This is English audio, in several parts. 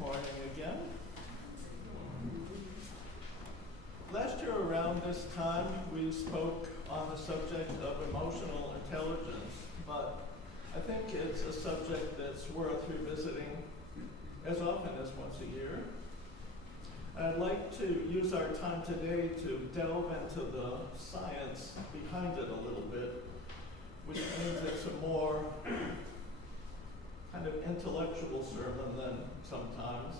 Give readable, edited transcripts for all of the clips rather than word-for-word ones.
morning again. Last year around this time, we spoke on the subject of emotional intelligence, but I think it's a subject that's worth revisiting as often as once a year. And I'd like to use our time today to delve into the science behind it a little bit, which means it's a more kind of intellectual sermon than sometimes.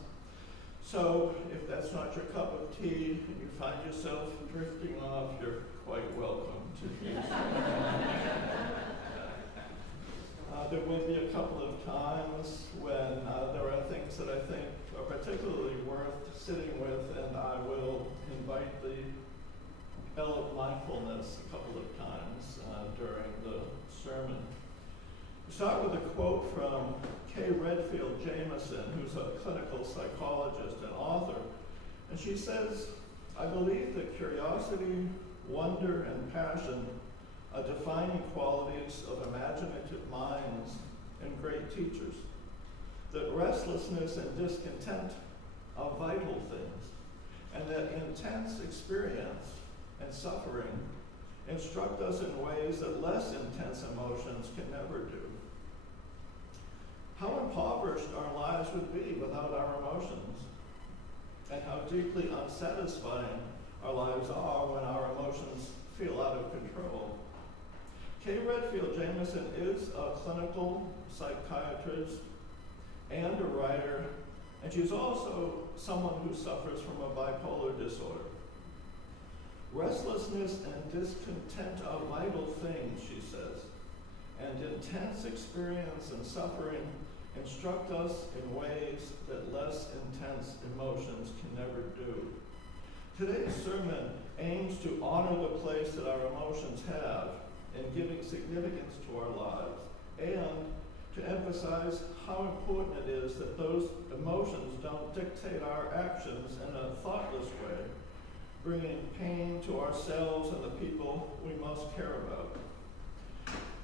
So if that's not your cup of tea and you find yourself drifting off, you're quite welcome to do so. There will be a couple of times when there are things that I think are particularly worth sitting with, and I will invite the bell of mindfulness a couple of times during the sermon. We start with a quote from Kay Redfield Jamison, who's a clinical psychologist and author, and she says, "I believe that curiosity, wonder, and passion are defining qualities of imaginative minds and great teachers, that restlessness and discontent are vital things, and that intense experience and suffering instruct us in ways that less intense emotions can never do." How impoverished our lives would be without our emotions, and how deeply unsatisfying our lives are when our emotions feel out of control. Kay Redfield Jamison is a clinical psychiatrist and a writer, and she's also someone who suffers from a bipolar disorder. Restlessness and discontent are vital things, she says, and intense experience and suffering instruct us in ways that less intense emotions can never do. Today's sermon aims to honor the place that our emotions have in giving significance to our lives, and to emphasize how important it is that those emotions don't dictate our actions in a thoughtless way, bringing pain to ourselves and the people we most care about.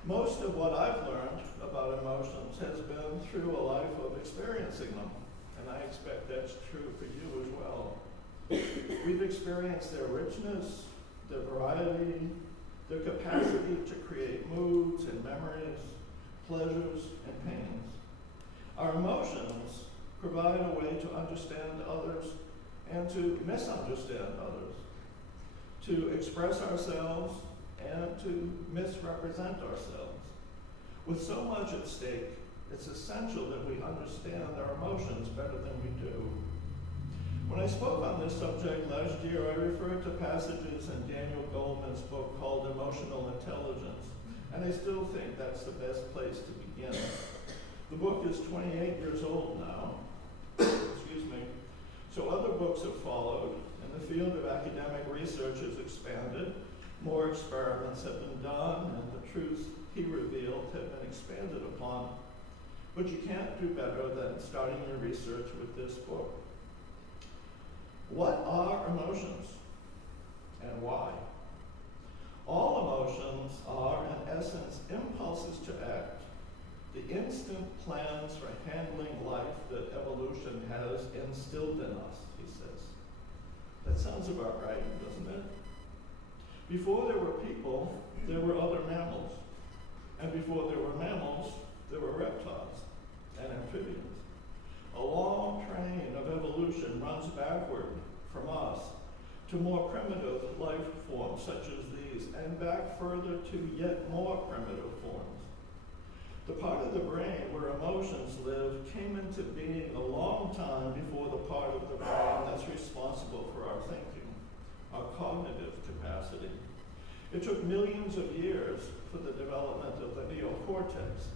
Most of what I've learned about emotions has been through a life of experiencing them, and I expect that's true for you as well. We've experienced their richness, their variety, their capacity to create moods and memories, pleasures and pains. Our emotions provide a way to understand others and to misunderstand others, to express ourselves and to misrepresent ourselves. With so much at stake, it's essential that we understand our emotions better than we do. When I spoke on this subject last year, I referred to passages in Daniel Goldman's book called Emotional Intelligence, and I still think that's the best place to begin. The book is 28 years old now, excuse me, so other books have followed, and the field of academic research has expanded. More experiments have been done, and the truths he revealed have been expanded upon. But you can't do better than starting your research with this book. What are emotions, and why? All emotions are, in essence, impulses to act, the instant plans for handling life that evolution has instilled in us, he says. That sounds about right, doesn't it? Before there were people, there were other mammals. And before there were mammals, there were reptiles and amphibians. A long train of evolution runs backward from us to more primitive life forms such as these, and back further to yet more primitive forms. The part of the brain where emotions live came into being a long time before the part of the brain that's responsible for our thinking, our cognitive capacity. It took millions of years for the development of the neocortex,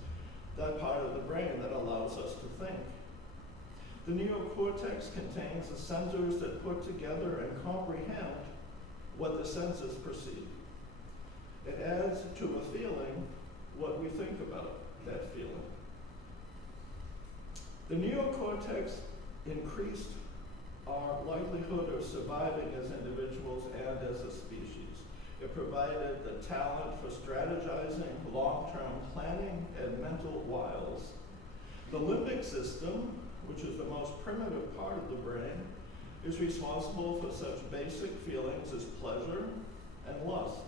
that part of the brain that allows us to think. The neocortex contains the sensors that put together and comprehend what the senses perceive. It adds to a feeling what we think about that feeling. The neocortex increased our likelihood of surviving as individuals and as a species. It provided the talent for strategizing, long-term planning, and mental wiles. The limbic system which is the most primitive part of the brain, is responsible for such basic feelings as pleasure and lust.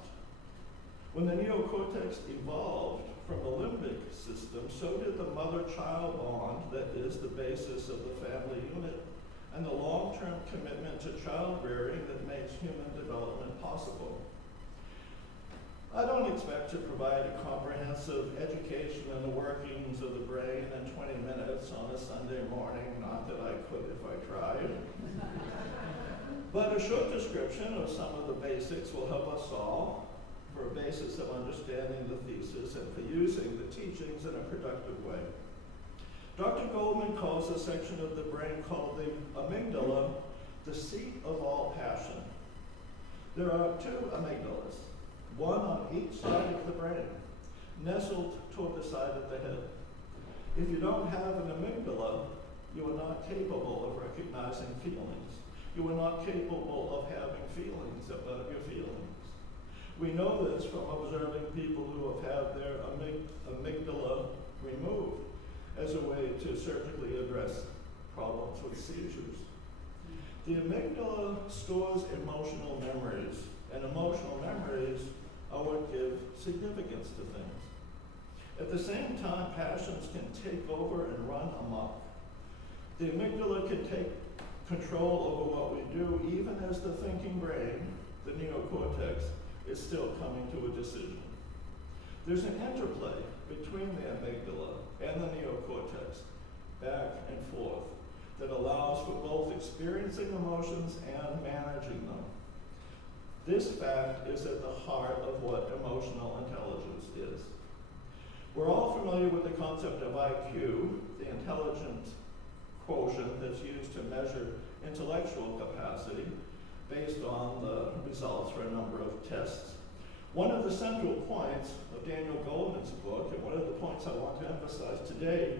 When the neocortex evolved from the limbic system, so did the mother-child bond that is the basis of the family unit and the long-term commitment to child-rearing that makes human development possible. I don't expect to provide a comprehensive education in the workings of the brain in 20 minutes on a Sunday morning, not that I could if I tried. But a short description of some of the basics will help us all for a basis of understanding the thesis and for using the teachings in a productive way. Dr. Goldman calls a section of the brain called the amygdala the seat of all passion. There are two amygdalas, one on each side of the brain, nestled toward the side of the head. If you don't have an amygdala, you are not capable of recognizing feelings. You are not capable of having feelings about your feelings. We know this from observing people who have had their amygdala removed as a way to surgically address problems with seizures. The amygdala stores emotional memories, and emotional memories are what give significance to things. At the same time, passions can take over and run amok. The amygdala can take control over what we do, even as the thinking brain, the neocortex, is still coming to a decision. There's an interplay between the amygdala and the neocortex, back and forth, that allows for both experiencing emotions and managing them. This fact is at the heart of what emotional intelligence is. We're all familiar with the concept of IQ, the intelligent quotient that's used to measure intellectual capacity based on the results for a number of tests. One of the central points of Daniel Goleman's book, and one of the points I want to emphasize today,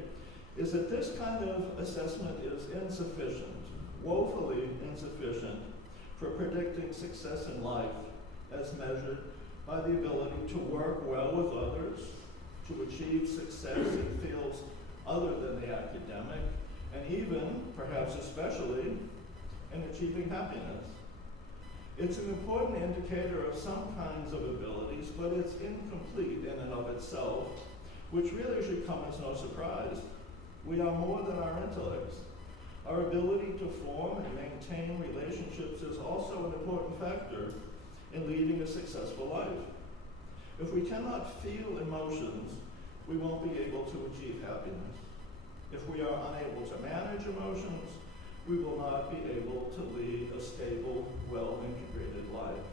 is that this kind of assessment is insufficient, woefully insufficient, for predicting success in life as measured by the ability to work well with others, to achieve success in fields other than the academic, and even, perhaps especially, in achieving happiness. It's an important indicator of some kinds of abilities, but it's incomplete in and of itself, which really should come as no surprise. We are more than our intellects. Our ability to form and maintain relationships is also an important factor in leading a successful life. If we cannot feel emotions, we won't be able to achieve happiness. If we are unable to manage emotions, we will not be able to lead a stable, well-integrated life.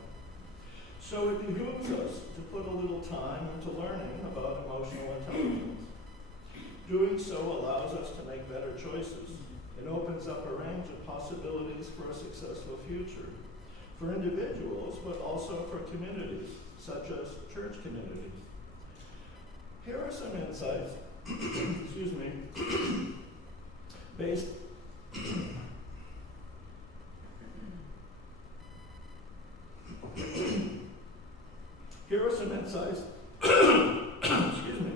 So it behooves us to put a little time into learning about emotional intelligence. Doing so allows us to make better choices. It opens up a range of possibilities for a successful future, for individuals, but also for communities, such as church communities. Here are some insights, excuse me, based Here are some insights, excuse me,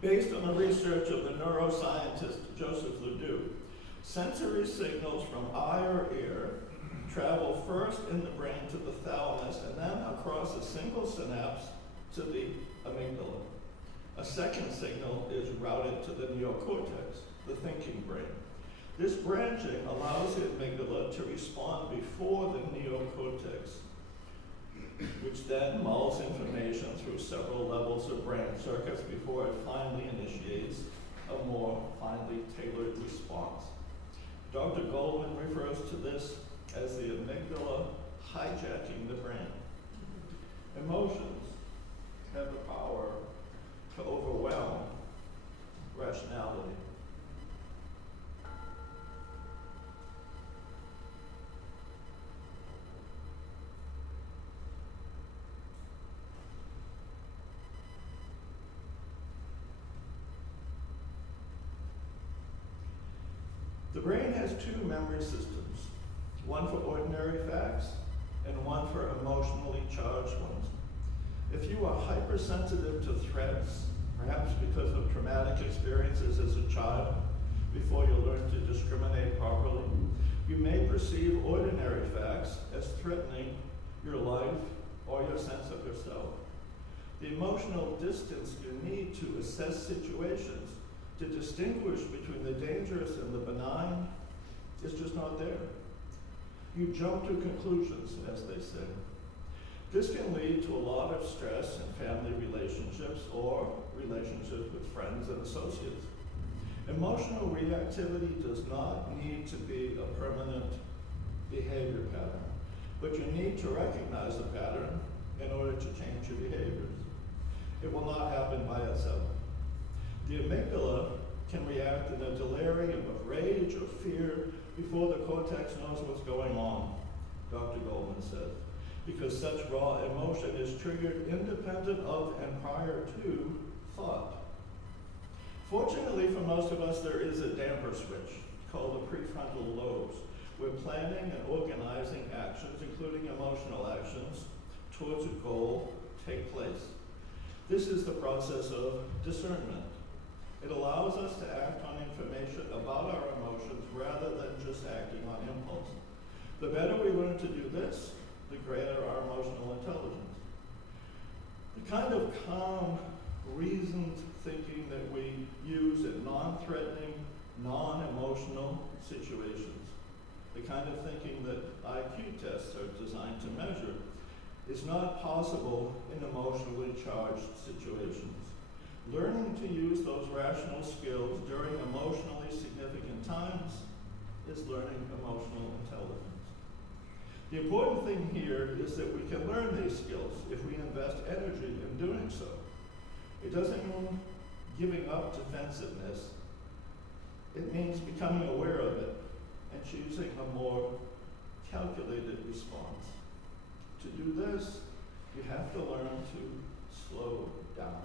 based on the research of the neuroscientist Joseph Ledoux. Sensory signals from eye or ear travel first in the brain to the thalamus and then across a single synapse to the amygdala. A second signal is routed to the neocortex, the thinking brain. This branching allows the amygdala to respond before the neocortex, which then mulls information through several levels of brain circuits before it finally initiates a more finely tailored response. Dr. Goldman refers to this as the amygdala hijacking the brain. Emotions have the power to overwhelm rationality. The brain has two memory systems, one for ordinary facts and one for emotionally charged ones. If you are hypersensitive to threats, perhaps because of traumatic experiences as a child, before you learn to discriminate properly. You may perceive ordinary facts as threatening your life or your sense of yourself. The emotional distance you need to assess situations, to distinguish between the dangerous and the benign, is just not there. You jump to conclusions, as they say. This can lead to a lot of stress in family relationships or relationships with friends and associates. Emotional reactivity does not need to be a permanent behavior pattern, but you need to recognize the pattern in order to change your behaviors. It will not happen by itself. The amygdala can react in a delirium of rage or fear before the cortex knows what's going on, Dr. Goldman says, because such raw emotion is triggered independent of and prior to thought. Fortunately for most of us, there is a damper switch called the prefrontal lobes, where planning and organizing actions, including emotional actions, towards a goal take place. This is the process of discernment. It allows us to act on information about our emotions rather than just acting on impulse. The better we learn to do this, the greater our emotional intelligence. The kind of calm, reasoned thinking that we use in non-threatening, non-emotional situations, the kind of thinking that IQ tests are designed to measure, is not possible in emotionally charged situations. Learning to use those rational skills during emotionally significant times is learning emotional intelligence. The important thing here is that we can learn these skills if we invest energy in doing so. It doesn't mean giving up defensiveness. It means becoming aware of it and choosing a more calculated response. To do this, you have to learn to slow down.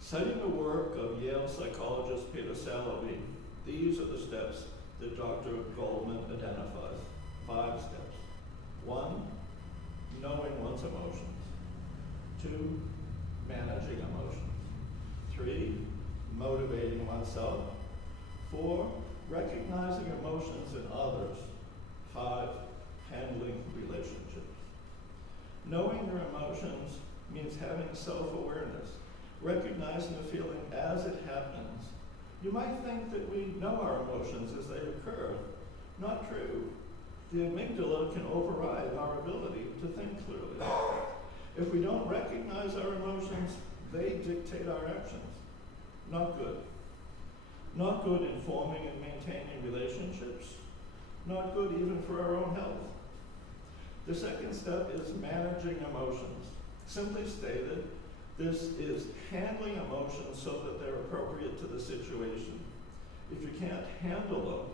Citing the work of Yale psychologist Peter Salovey, these are the steps that Dr. Goldman identifies. 5 steps. 1, knowing one's emotions. 2, managing emotions. 3, motivating oneself. 4, recognizing emotions in others. 5, handling relationships. Knowing your emotions means having self-awareness, recognizing the feeling as it happens. You might think that we know our emotions as they occur. Not true. The amygdala can override our ability to think clearly. If we don't recognize our emotions, they dictate our actions. Not good. Not good in forming and maintaining relationships. Not good even for our own health. The second step is managing emotions. Simply stated, this is handling emotions so that they're appropriate to the situation. If you can't handle them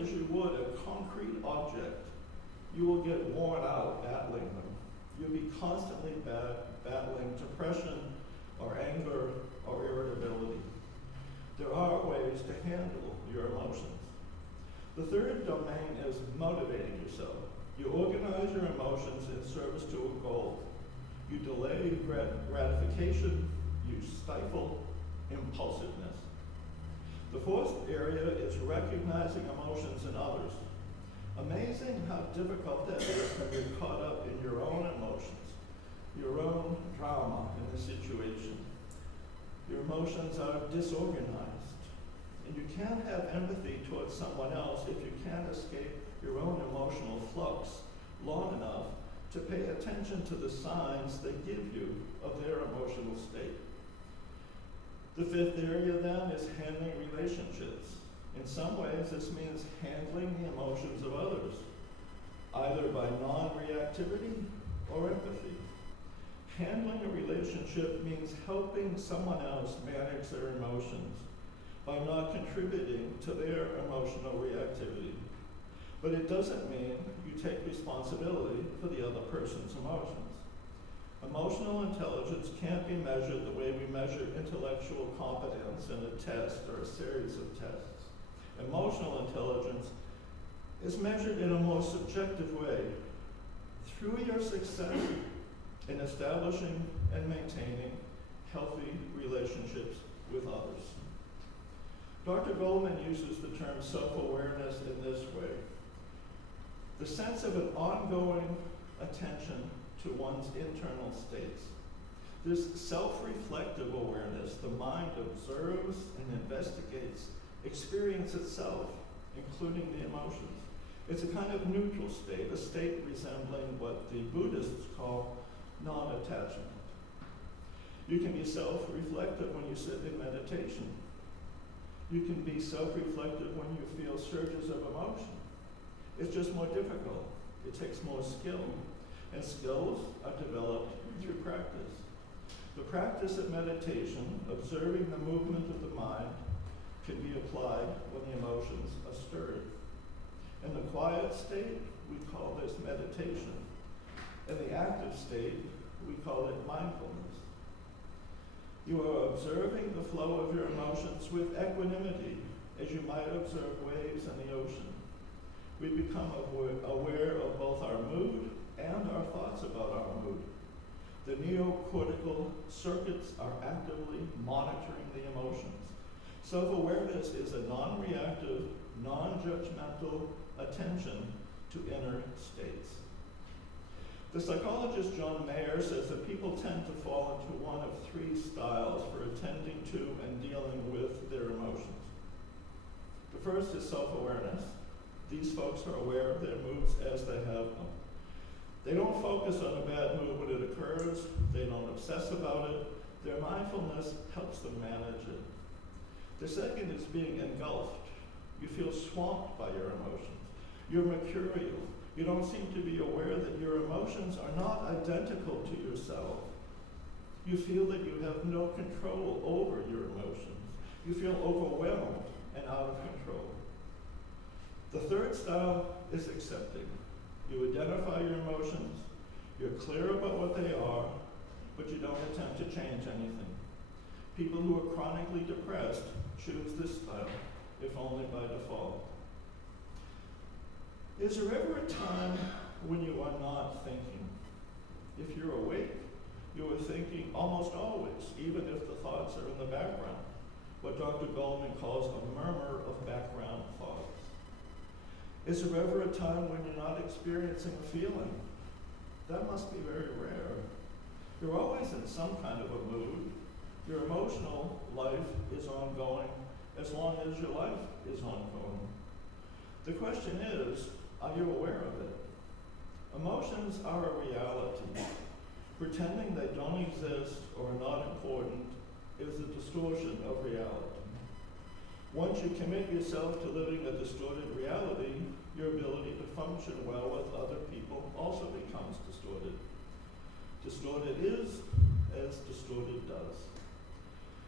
as you would a concrete object. You will get worn out battling them. You'll be constantly battling depression or anger or irritability. There are ways to handle your emotions. The third domain is motivating yourself. You organize your emotions in service to a goal. You delay gratification, you stifle impulsiveness. The fourth area is recognizing emotions in others. Amazing how difficult that is when you're caught up in your own emotions, your own drama in the situation. Your emotions are disorganized, and you can't have empathy towards someone else if you can't escape your own emotional flux long enough to pay attention to the signs they give you of their emotional state. The fifth area then is handling relationships. In some ways, this means handling the emotions of others, either by non-reactivity or empathy. Handling a relationship means helping someone else manage their emotions by not contributing to their emotional reactivity. But it doesn't mean you take responsibility for the other person's emotions. Emotional emotional intelligence can't be measured the way we measure intellectual competence in a test or a series of tests. Emotional intelligence is measured in a more subjective way through your success in establishing and maintaining healthy relationships with others. Dr. Goldman uses the term self-awareness in this way: the sense of an ongoing attention to one's internal states. This self-reflective awareness, the mind observes and investigates experience itself, including the emotions. It's a kind of neutral state, a state resembling what the Buddhists call non-attachment. You can be self-reflective when you sit in meditation. You can be self-reflective when you feel surges of emotion. It's just more difficult. It takes more skill. And skills are developed through practice. The practice of meditation, observing the movement of the mind, can be applied when the emotions are stirred. In the quiet state, we call this meditation. In the active state, we call it mindfulness. You are observing the flow of your emotions with equanimity, as you might observe waves in the ocean. We become aware of both our mood and our thoughts about our mood. The neocortical circuits are actively monitoring the emotions. Self-awareness is a non-reactive, non-judgmental attention to inner states. The psychologist John Mayer says that people tend to fall into one of three styles for attending to and dealing with their emotions. The first is self-awareness. These folks are aware of their moods as they have them. They don't focus on a bad mood when it occurs. They don't obsess about it. Their mindfulness helps them manage it. The second is being engulfed. You feel swamped by your emotions. You're mercurial. You don't seem to be aware that your emotions are not identical to yourself. You feel that you have no control over your emotions. You feel overwhelmed and out of control. The third style is accepting. You identify your emotions, you're clear about what they are, but you don't attempt to change anything. People who are chronically depressed choose this style, if only by default. Is there ever a time when you are not thinking? If you're awake, you are thinking almost always, even if the thoughts are in the background, what Dr. Goldman calls a murmur of background thoughts. Is there ever a time when you're not experiencing a feeling? That must be very rare. You're always in some kind of a mood. Your emotional life is ongoing as long as your life is ongoing. The question is, are you aware of it? Emotions are a reality. Pretending they don't exist or are not important is a distortion of reality. Once you commit yourself to living a distorted reality, your ability to function well with other people also becomes distorted. Distorted is as distorted does.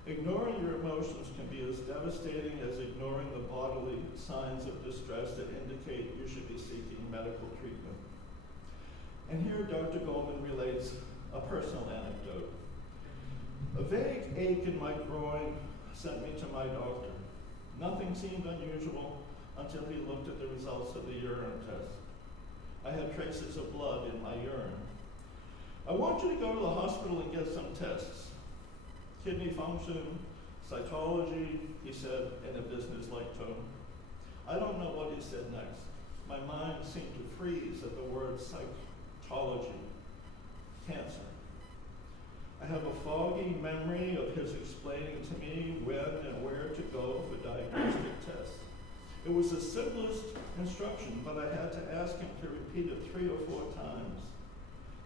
Ignoring your emotions can be as devastating as ignoring the bodily signs of distress that indicate you should be seeking medical treatment. And here Dr. Goldman relates a personal anecdote. A vague ache in my groin sent me to my doctor. Nothing seemed unusual until he looked at the results of the urine test. I had traces of blood in my urine. I want you to go to the hospital and get some tests. Kidney function, cytology, he said in a business-like tone. I don't know what he said next. My mind seemed to freeze at the word cytology, cancer. I have a foggy memory of his explaining to me when and where to go for diagnostic tests. It was the simplest instruction, but I had to ask him to repeat it 3 or 4 times.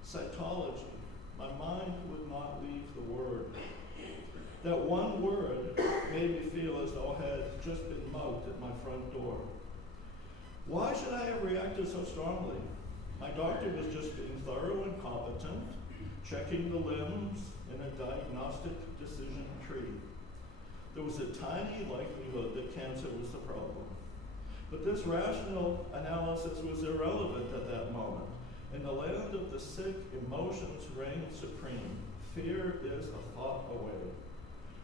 Cytology. My mind would not leave the word. That one word made me feel as though I had just been mugged at my front door. Why should I have reacted so strongly? My doctor was just being thorough and competent, checking the limbs in a diagnostic decision tree. There was a tiny likelihood that cancer was the problem. But this rational analysis was irrelevant at that moment. In the land of the sick, emotions reign supreme. Fear is a thought away.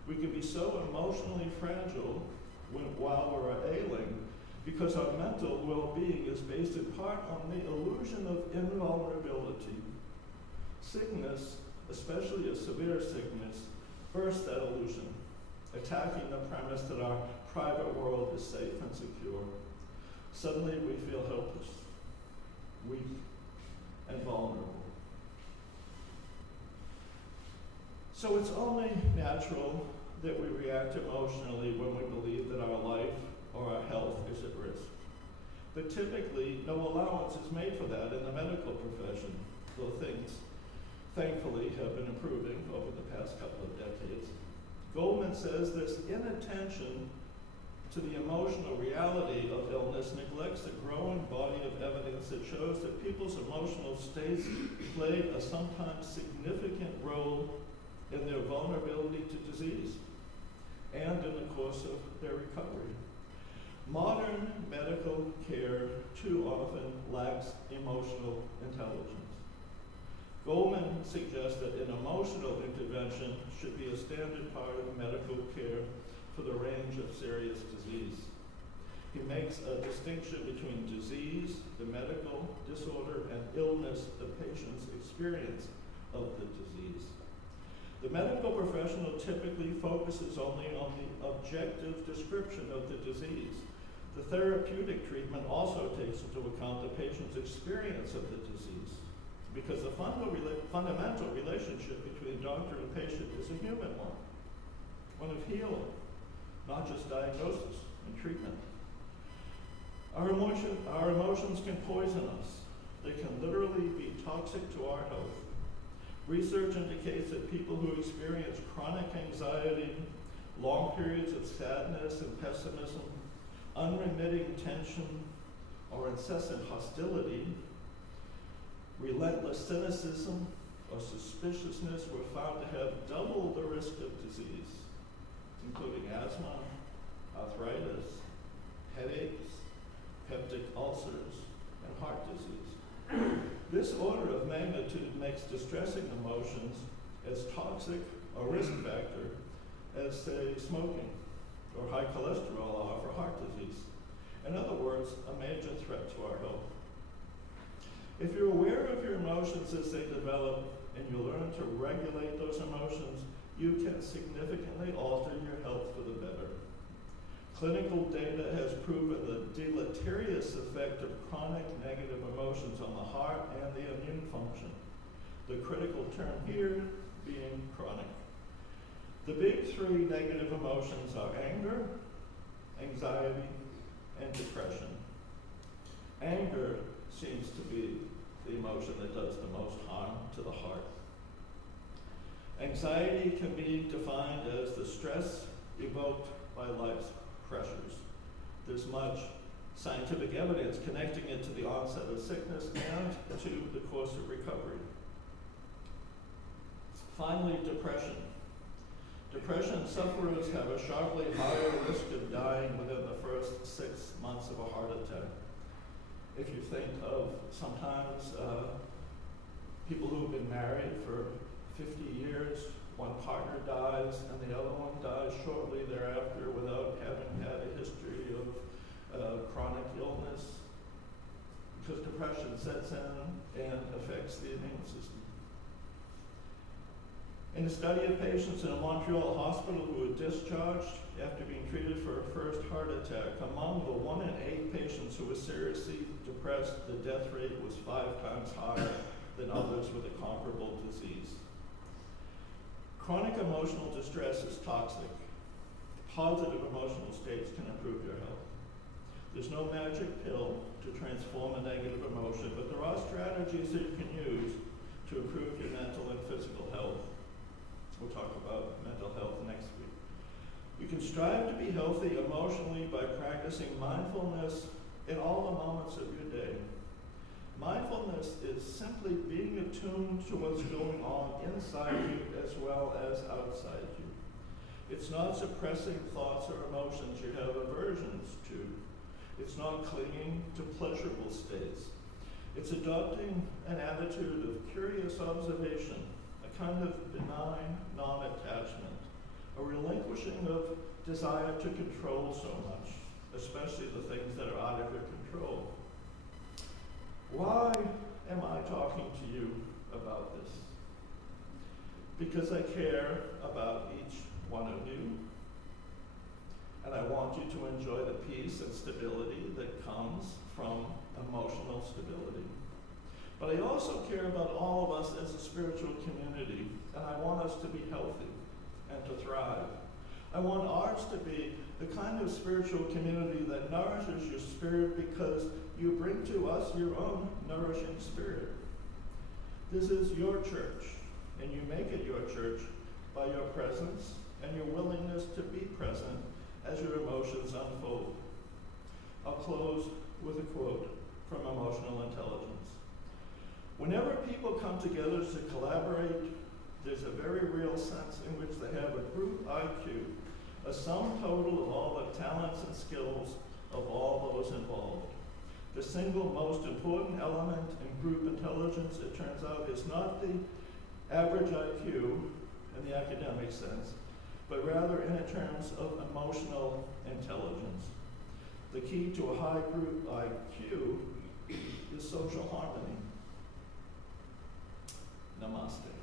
We can be so emotionally fragile while we're ailing because our mental well-being is based in part on the illusion of invulnerability. Sickness, especially a severe sickness, bursts that illusion, attacking the premise that our private world is safe and secure. Suddenly we feel helpless, weak, and vulnerable. So it's only natural that we react emotionally when we believe that our life or our health is at risk. But typically, no allowance is made for that in the medical profession, though things, thankfully, have been improving over the past couple of decades. Goldman says this inattention to the emotional reality of illness neglects the growing body of evidence that shows that people's emotional states play a sometimes significant role in their vulnerability to disease and in the course of their recovery. Modern medical care too often lacks emotional intelligence. Goldman suggests that an emotional intervention should be a standard part of medical care for the range of serious disease. He makes a distinction between disease, the medical disorder, and illness, the patient's experience of the disease. The medical professional typically focuses only on the objective description of the disease. The therapeutic treatment also takes into account the patient's experience of the disease, because the fundamental relationship between doctor and patient is a human one of healing, not just diagnosis and treatment. Our emotions can poison us. They can literally be toxic to our health. Research indicates that people who experience chronic anxiety, long periods of sadness and pessimism, unremitting tension, or incessant hostility, relentless cynicism, or suspiciousness were found to have double the risk of disease, including asthma, arthritis, headaches, peptic ulcers, and heart disease. This order of magnitude makes distressing emotions as toxic a risk factor as, say, smoking or high cholesterol are for heart disease. In other words, a major threat to our health. If you're aware of your emotions as they develop and you learn to regulate those emotions, you can significantly alter your health for the better. Clinical data has proven the deleterious effect of chronic negative emotions on the heart and the immune function. The critical term here being chronic. The big three negative emotions are anger, anxiety, and depression. Anger seems to be the emotion that does the most harm to the heart. Anxiety can be defined as the stress evoked by life's pressures. There's much scientific evidence connecting it to the onset of sickness and to the course of recovery. Finally, depression. Depression sufferers have a sharply higher risk of dying within the first 6 months of a heart attack. If you think of sometimes people who've been married for 50 years, one partner dies and the other one dies shortly thereafter without having had a history of chronic illness, because depression sets in and affects the immune system. In a study of patients in a Montreal hospital who were discharged after being treated for a first heart attack, among the 1 in 8 patients who were seriously depressed, the death rate was 5 times higher than others with a comparable disease. Chronic emotional distress is toxic. Positive emotional states can improve your health. There's no magic pill to transform a negative emotion, but there are strategies that you can use to improve your mental and physical health. We'll talk about mental health next week. You can strive to be healthy emotionally by practicing mindfulness in all the moments of your day. Mindfulness is simply being attuned to what's going on inside you as well as outside you. It's not suppressing thoughts or emotions you have aversions to. It's not clinging to pleasurable states. It's adopting an attitude of curious observation, a kind of benign non-attachment, a relinquishing of desire to control so much, especially the things that are out of your control. Why am I talking to you about this? Because I care about each one of you, and I want you to enjoy the peace and stability that comes from emotional stability. But I also care about all of us as a spiritual community, and I want us to be healthy and to thrive. I want ours to be the kind of spiritual community that nourishes your spirit because you bring to us your own nourishing spirit. This is your church, and you make it your church by your presence and your willingness to be present as your emotions unfold. I'll close with a quote from Emotional Intelligence. Whenever people come together to collaborate, there's a very real sense in which they have a group IQ, a sum total of all the talents and skills of all those involved. The single most important element in group intelligence, it turns out, is not the average IQ in the academic sense, but rather in terms of emotional intelligence. The key to a high group IQ is social harmony. Namaste.